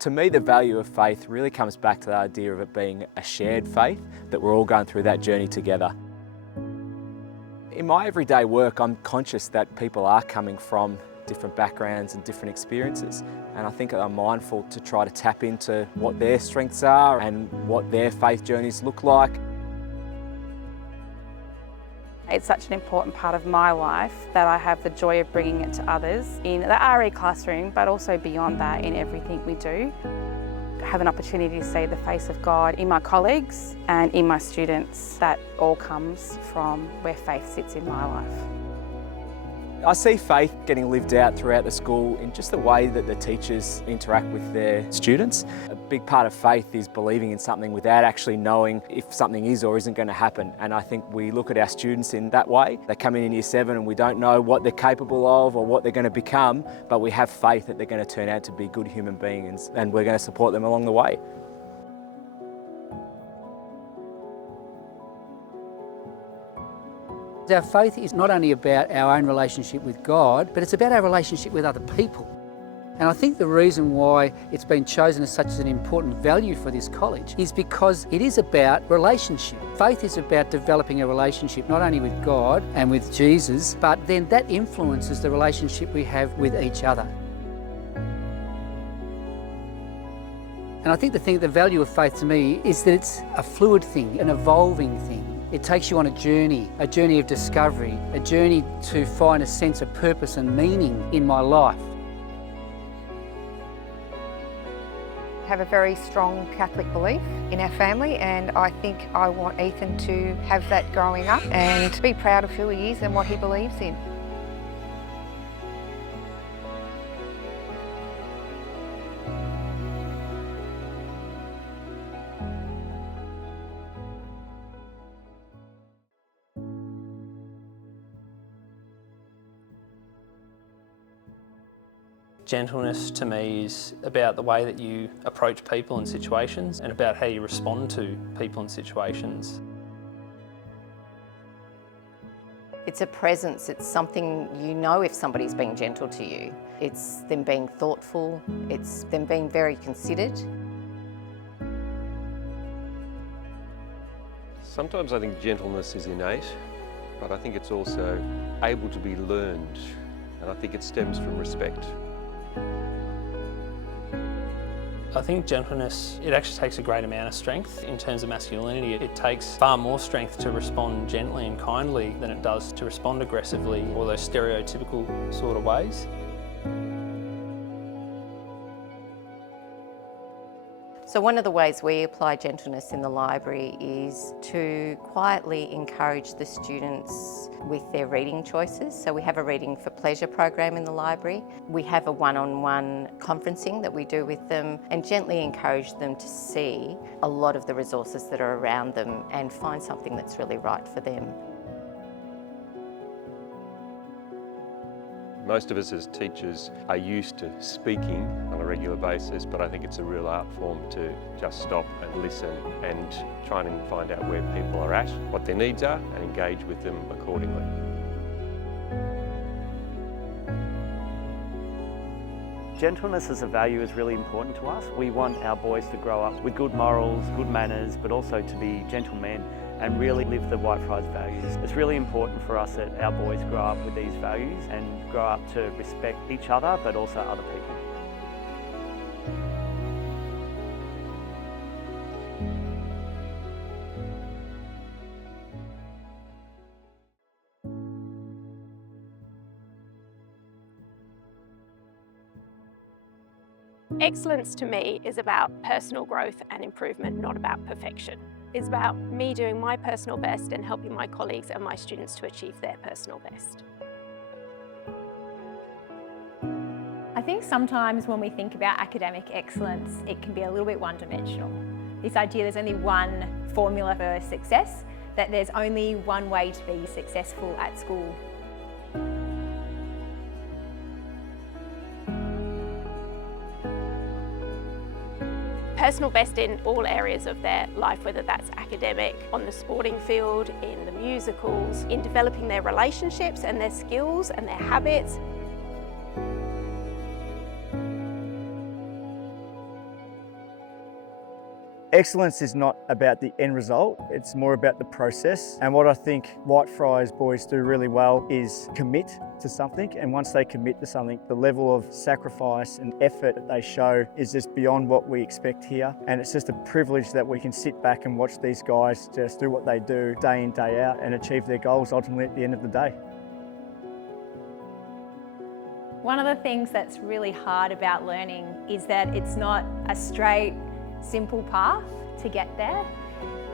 To me, the value of faith really comes back to the idea of it being a shared faith, that we're all going through that journey together. In my everyday work, I'm conscious that people are coming from different backgrounds and different experiences, and I think I'm mindful to try to tap into what their strengths are and what their faith journeys look like. It's such an important part of my life that I have the joy of bringing it to others in the RE classroom, but also beyond that in everything we do. I have an opportunity to see the face of God in my colleagues and in my students. That all comes from where faith sits in my life. I see faith getting lived out throughout the school in just the way that the teachers interact with their students. A big part of faith is believing in something without actually knowing if something is or isn't going to happen. And I think we look at our students in that way. They come in Year 7 and we don't know what they're capable of or what they're going to become, but we have faith that they're going to turn out to be good human beings and we're going to support them along the way. Our faith is not only about our own relationship with God, but it's about our relationship with other people. And I think the reason why it's been chosen as such an important value for this college is because it is about relationship. Faith is about developing a relationship not only with God and with Jesus, but then that influences the relationship we have with each other. And I think the value of faith to me is that it's a fluid thing, an evolving thing. It takes you on a journey of discovery, a journey to find a sense of purpose and meaning in my life. I have a very strong Catholic belief in our family, and I think I want Ethan to have that growing up and be proud of who he is and what he believes in. Gentleness to me is about the way that you approach people and situations and about how you respond to people and situations. It's a presence, it's something you know if somebody's being gentle to you. It's them being thoughtful, it's them being very considered. Sometimes I think gentleness is innate, but I think it's also able to be learned, and I think it stems from respect. I think gentleness, it actually takes a great amount of strength in terms of masculinity. It takes far more strength to respond gently and kindly than it does to respond aggressively or those stereotypical sort of ways. So one of the ways we apply gentleness in the library is to quietly encourage the students with their reading choices. So we have a reading for pleasure program in the library. We have a one-on-one conferencing that we do with them and gently encourage them to see a lot of the resources that are around them and find something that's really right for them. Most of us as teachers are used to speaking on a regular basis, but I think it's a real art form to just stop and listen and try and find out where people are at, what their needs are, and engage with them accordingly. Gentleness as a value is really important to us. We want our boys to grow up with good morals, good manners, but also to be gentlemen and really live the Whitefriars values. It's really important for us that our boys grow up with these values and grow up to respect each other, but also other people. Excellence to me is about personal growth and improvement, not about perfection. It's about me doing my personal best and helping my colleagues and my students to achieve their personal best. I think sometimes when we think about academic excellence, it can be a little bit one-dimensional. This idea there's only one formula for success, that there's only one way to be successful at school. Personal best in all areas of their life, whether that's academic, on the sporting field, in the musicals, in developing their relationships and their skills and their habits. Excellence is not about the end result, it's more about the process. And what I think Whitefriars boys do really well is commit to something, and once they commit to something, the level of sacrifice and effort that they show is just beyond what we expect here. And it's just a privilege that we can sit back and watch these guys just do what they do day in, day out and achieve their goals ultimately at the end of the day. One of the things that's really hard about learning is that it's not a straight, simple path to get there.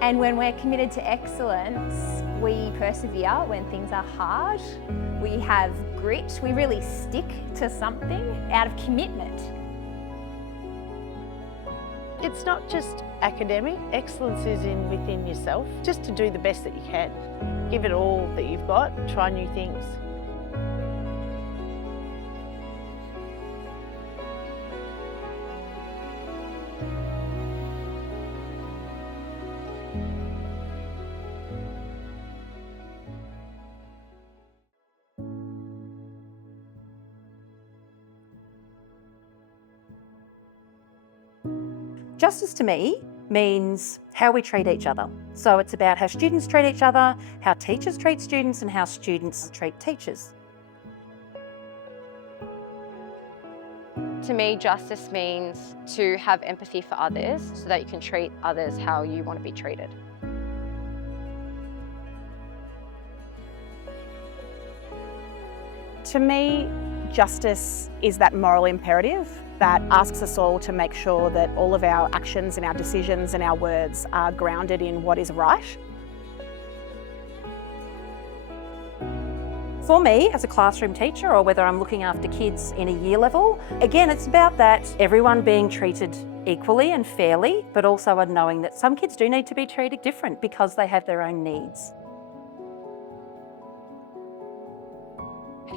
And when we're committed to excellence, we persevere when things are hard. We have grit, we really stick to something out of commitment. It's not just academic, excellence is within yourself, just to do the best that you can. Give it all that you've got, try new things. Justice to me means how we treat each other. So it's about how students treat each other, how teachers treat students, and how students treat teachers. To me, justice means to have empathy for others so that you can treat others how you want to be treated. To me, justice is that moral imperative that asks us all to make sure that all of our actions and our decisions and our words are grounded in what is right. For me, as a classroom teacher, or whether I'm looking after kids in a year level, again, it's about that everyone being treated equally and fairly, but also knowing that some kids do need to be treated different because they have their own needs.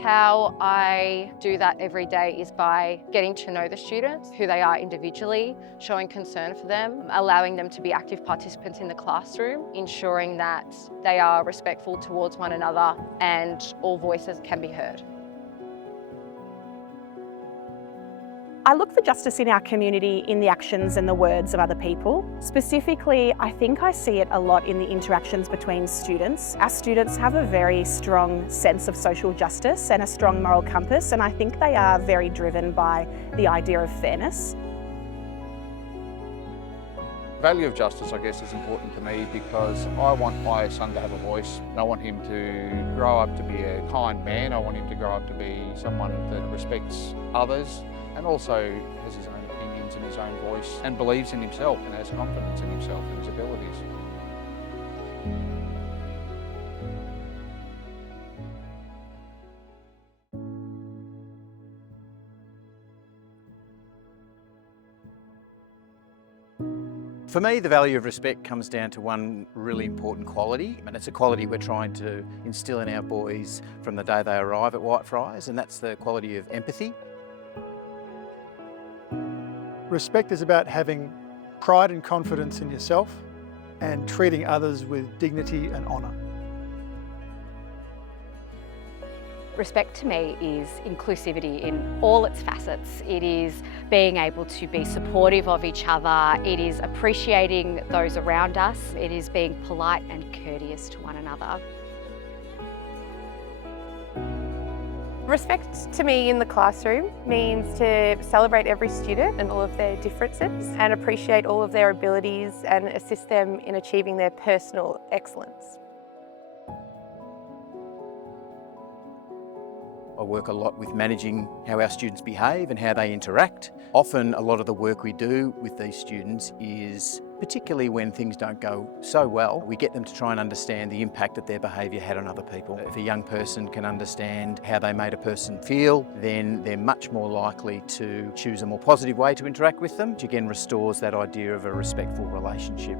How I do that every day is by getting to know the students, who they are individually, showing concern for them, allowing them to be active participants in the classroom, ensuring that they are respectful towards one another and all voices can be heard. I look for justice in our community in the actions and the words of other people. Specifically, I think I see it a lot in the interactions between students. Our students have a very strong sense of social justice and a strong moral compass, and I think they are very driven by the idea of fairness. The value of justice, I guess, is important to me because I want my son to have a voice. I want him to grow up to be a kind man. I want him to grow up to be someone that respects others and also has his own opinions and his own voice and believes in himself and has confidence in himself and his abilities. For me, the value of respect comes down to one really important quality, and it's a quality we're trying to instill in our boys from the day they arrive at Whitefriars, and that's the quality of empathy. Respect is about having pride and confidence in yourself and treating others with dignity and honour. Respect to me is inclusivity in all its facets. It is being able to be supportive of each other. It is appreciating those around us. It is being polite and courteous to one another. Respect to me in the classroom means to celebrate every student and all of their differences and appreciate all of their abilities and assist them in achieving their personal excellence. I work a lot with managing how our students behave and how they interact. Often a lot of the work we do with these students is, particularly when things don't go so well, we get them to try and understand the impact that their behaviour had on other people. If a young person can understand how they made a person feel, then they're much more likely to choose a more positive way to interact with them, which again restores that idea of a respectful relationship.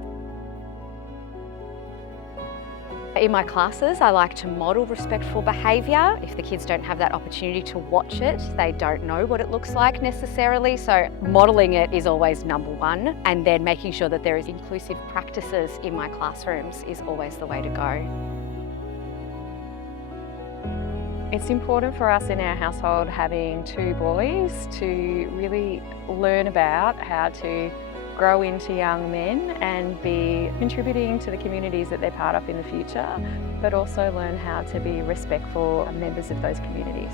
In my classes, I like to model respectful behaviour. If the kids don't have that opportunity to watch it, they don't know what it looks like necessarily. So modelling it is always number one, and then making sure that there is inclusive practices in my classrooms is always the way to go. It's important for us in our household having two boys to really learn about how to grow into young men and be contributing to the communities that they're part of in the future, but also learn how to be respectful members of those communities.